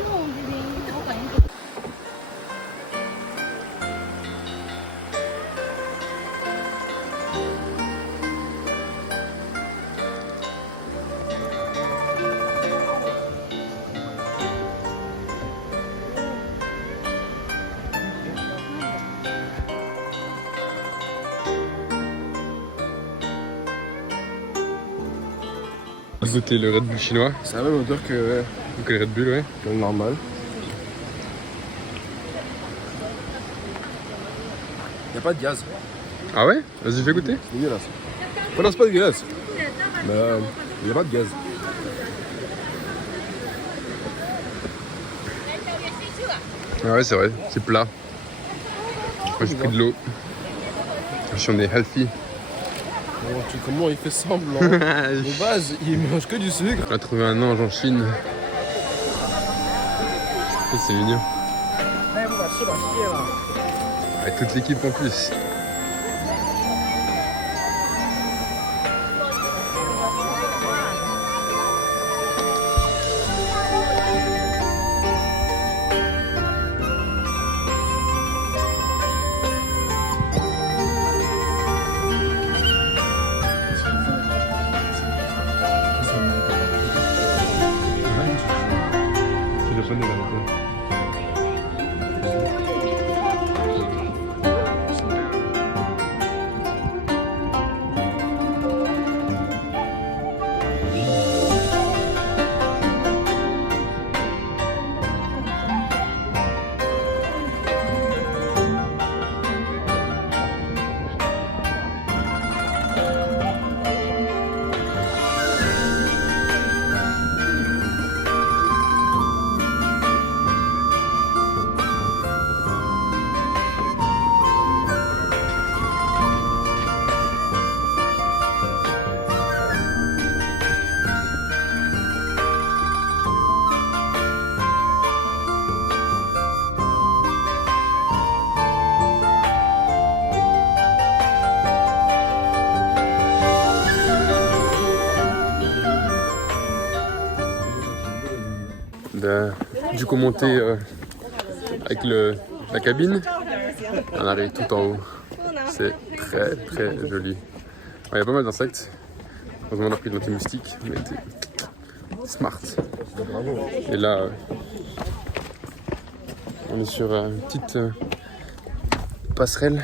Goûter le Red Bull chinois. C'est la même odeur que Que le Red Bull, ouais. le normal. Il n'y a pas de gaz. Ah ouais? Vas-y, fais goûter. C'est dégueulasse. Enfin, non, c'est pas dégueulasse. Mais il n'y a pas de gaz. Ah ouais, c'est vrai, c'est plat. Moi j'ai pris de l'eau. Je suis en est healthy. Comment il fait semblant? De base, il mange que du sucre. On a trouvé un ange en Chine. Ça, c'est mignon. Avec toute l'équipe en plus. C'est le japonais là-bas. Du coup monter avec la cabine, on arrive tout en haut. C'est très très joli. Il y a pas mal d'insectes. Heureusement on a pris de l'anti-moustique, mais t'es smart. Et là, on est sur une petite passerelle.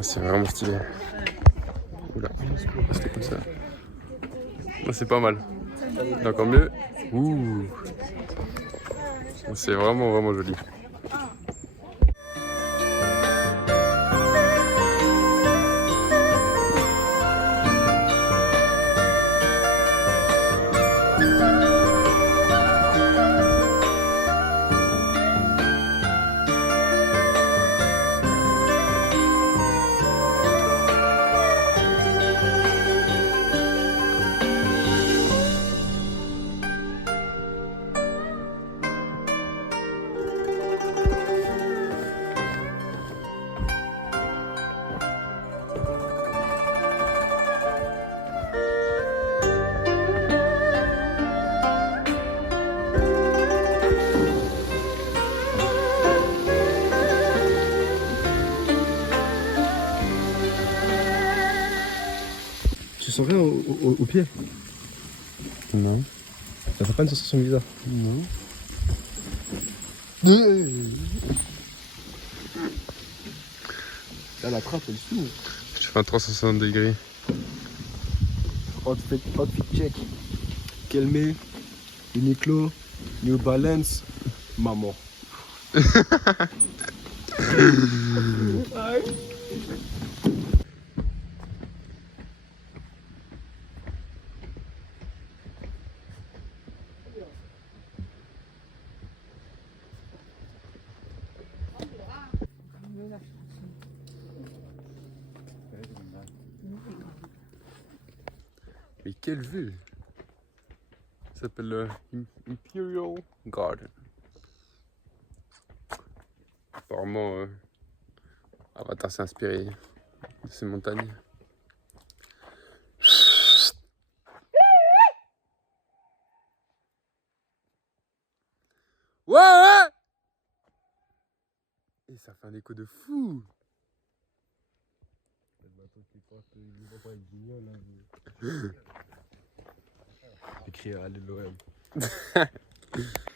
C'est vraiment stylé. Oula, c'était comme ça. C'est pas mal. Et encore mieux. Ouh. C'est vraiment vraiment joli. Tu sens rien au pied? Non. Ça fait pas une sensation bizarre? Non. Là, la trappe, elle s'ouvre. Tu fais un 360 degrés. Outfit check. Kelme, Uniqlo, New Balance, maman. Mais quelle vue! Ça s'appelle Imperial Garden. Apparemment, Avatar s'est inspiré de ces montagnes. Ouais! Et ça fait un écho de fou! Écrit à l'OM.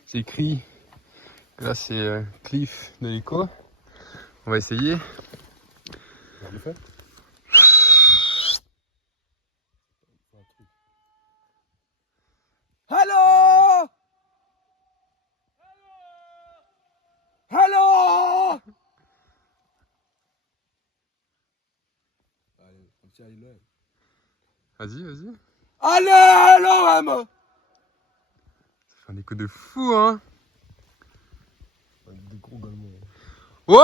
J'ai écrit. Là c'est Cliff de l'écho. On va essayer. Tu le fais? Hello! Hello! Allez, on tient à l'OM. Vas-y, vas-y. Allez, l'OM! Ça fait un écho de fou, hein. Des gros galons. Ouais!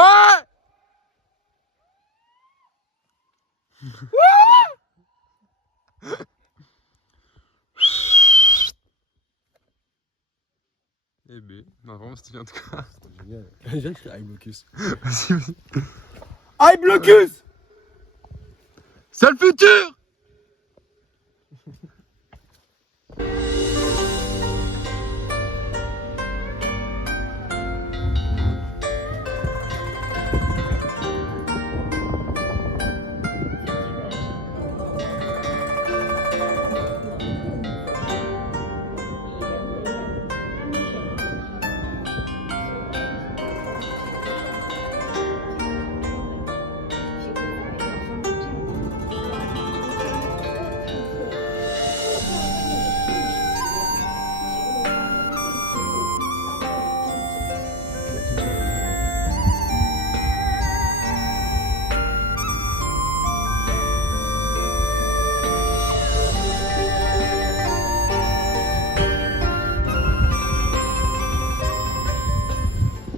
Eh ben, non, vraiment stylé en tout cas. C'était génial. J'ai écrit I Blocus. Vas-y, vas-y. I Blocus! C'est le futur!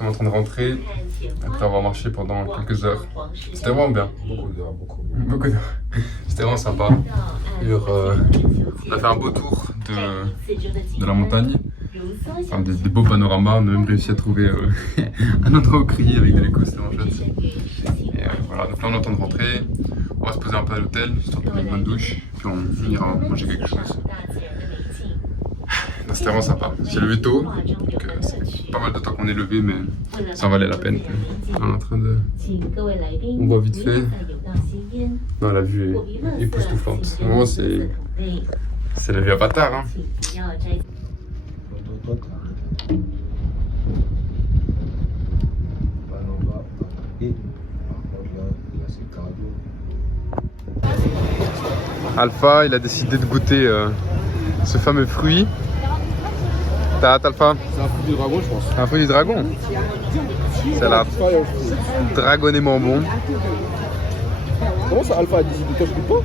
On est en train de rentrer après avoir marché pendant quelques heures. C'était vraiment bien. Beaucoup d'heures. C'était vraiment sympa. On a fait un beau tour de la montagne. Enfin, des beaux panoramas. On a même réussi à trouver un endroit où crier avec de l'écho. C'était vraiment chouette. Et voilà, donc là on est en train de rentrer. On va se poser un peu à l'hôtel, histoire de prendre une bonne douche. Puis on ira manger quelque chose. C'était vraiment sympa. J'ai levé tôt, donc c'est pas mal de temps qu'on est levé, mais ça en valait la peine. On est en train de... On voit vite fait. Non, la vue est époustouflante. Vraiment, c'est la vue Avatar. Hein. Alpha, il a décidé de goûter ce fameux fruit. T'as hâte, Alpha? C'est un fruit du dragon, je pense. Un fruit du dragon? Ça a l'air dragonnément bon. Comment ça, Alpha a dit que toi je goûte pas?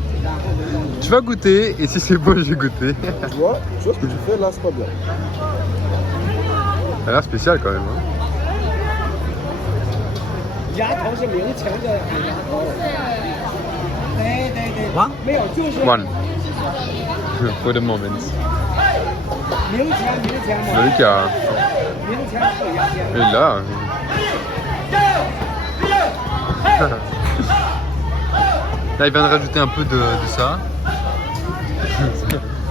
Tu vas goûter et si c'est bon, je vais goûter. Tu vois ce que tu fais là, c'est pas bien. Ça a l'air spécial quand même. Hein. One. For the moment. Lucas. Il est là. Là, il vient de rajouter un peu de ça.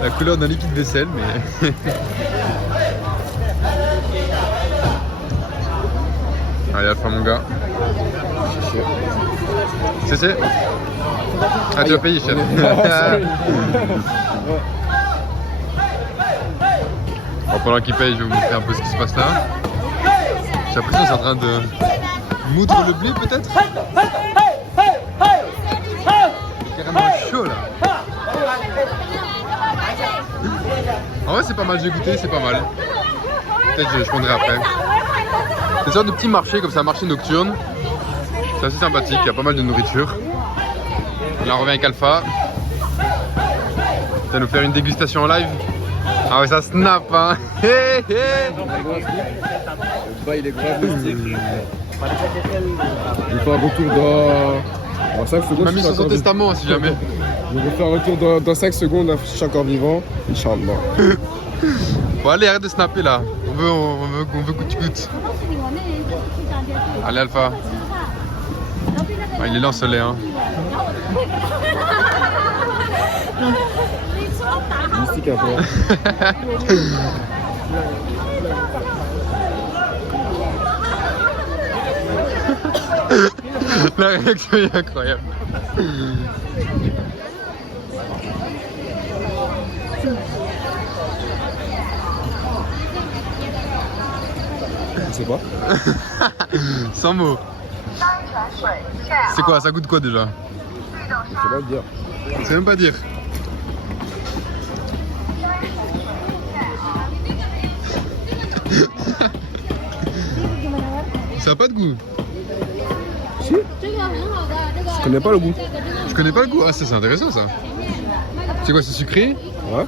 La couleur d'un liquide vaisselle, mais. Allez, Alpha, mon gars. C'est. Ah, tu vas payer, cher. Bon, pendant qu'il paye, je vais vous montrer un peu ce qui se passe là. J'ai l'impression que c'est en train de moudre le blé, peut-être. Carrément chaud là. En vrai, c'est pas mal, j'ai goûté, c'est pas mal. Peut-être je prendrai après. C'est une sorte de petit marché, comme ça, un marché nocturne. C'est assez sympathique, il y a pas mal de nourriture. Là, on revient avec Alpha. Tu vas nous faire une dégustation en live. Ah ouais, ça snap, hein. Hé hé. Le bas, il est grave mystique. Il faut un retour dans... En 5 secondes, m'a mis sur son testament si jamais. Je vais faire un retour dans 5 secondes, je suis encore vivant. Inch'Allah. Bon allez, arrête de snapper là. On veut que tu goûtes. Allez Alpha. Ah, il est là en soleil hein. Mystique un peu. La réaction est incroyable. Je sais pas. Sans mots. C'est quoi? Ça goûte quoi déjà? Je sais pas le dire. Je sais même pas dire. Ça a pas de goût. Si. Je connais pas le goût. Je connais pas le goût. Ah ça c'est intéressant ça. C'est quoi? C'est sucré? Ouais.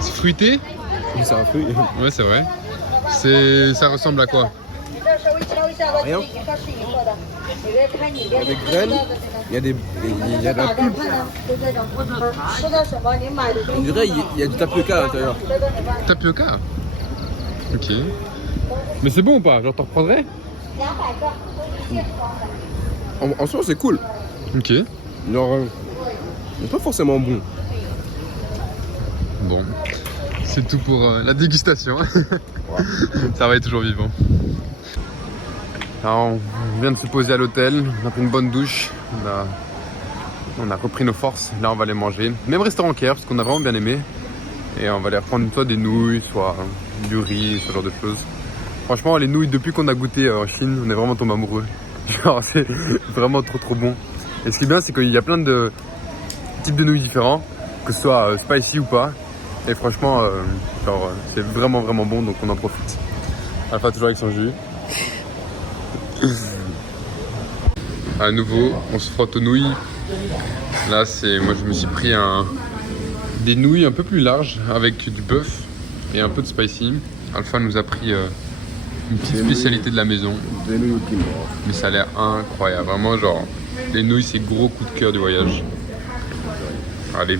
C'est fruité? C'est un fruit. Ouais c'est vrai. Ça ressemble à quoi? Rien. Il y a des graines, il y a de la pulpe. On dirait il y a du tapioca à l'intérieur. Tapioca? Ok. Mais c'est bon ou pas? Genre t'en reprendrais? En soi, c'est cool. Ok. Genre, c'est pas forcément bon. Bon. C'est tout pour la dégustation. Ouais. Ça va être toujours vivant. Alors, on vient de se poser à l'hôtel, on a pris une bonne douche, on a repris nos forces, là on va aller manger. Même restaurant qu'hier, parce qu'on a vraiment bien aimé. Et on va aller reprendre soit des nouilles, soit du riz, ce genre de choses. Franchement, les nouilles, depuis qu'on a goûté en Chine, on est vraiment tombé amoureux. Genre, c'est vraiment trop bon. Et ce qui est bien, c'est qu'il y a plein de types de nouilles différents, que ce soit spicy ou pas. Et franchement, c'est vraiment bon, donc on en profite. Alpha toujours avec son jus. À nouveau, on se frotte aux nouilles. Là, moi je me suis pris des nouilles un peu plus larges avec du bœuf et un peu de spicy. Alpha nous a pris une petite spécialité de la maison. Des nouilles au quinoa. Mais ça a l'air incroyable. Vraiment, genre, les nouilles, c'est gros coup de cœur du voyage. Allez.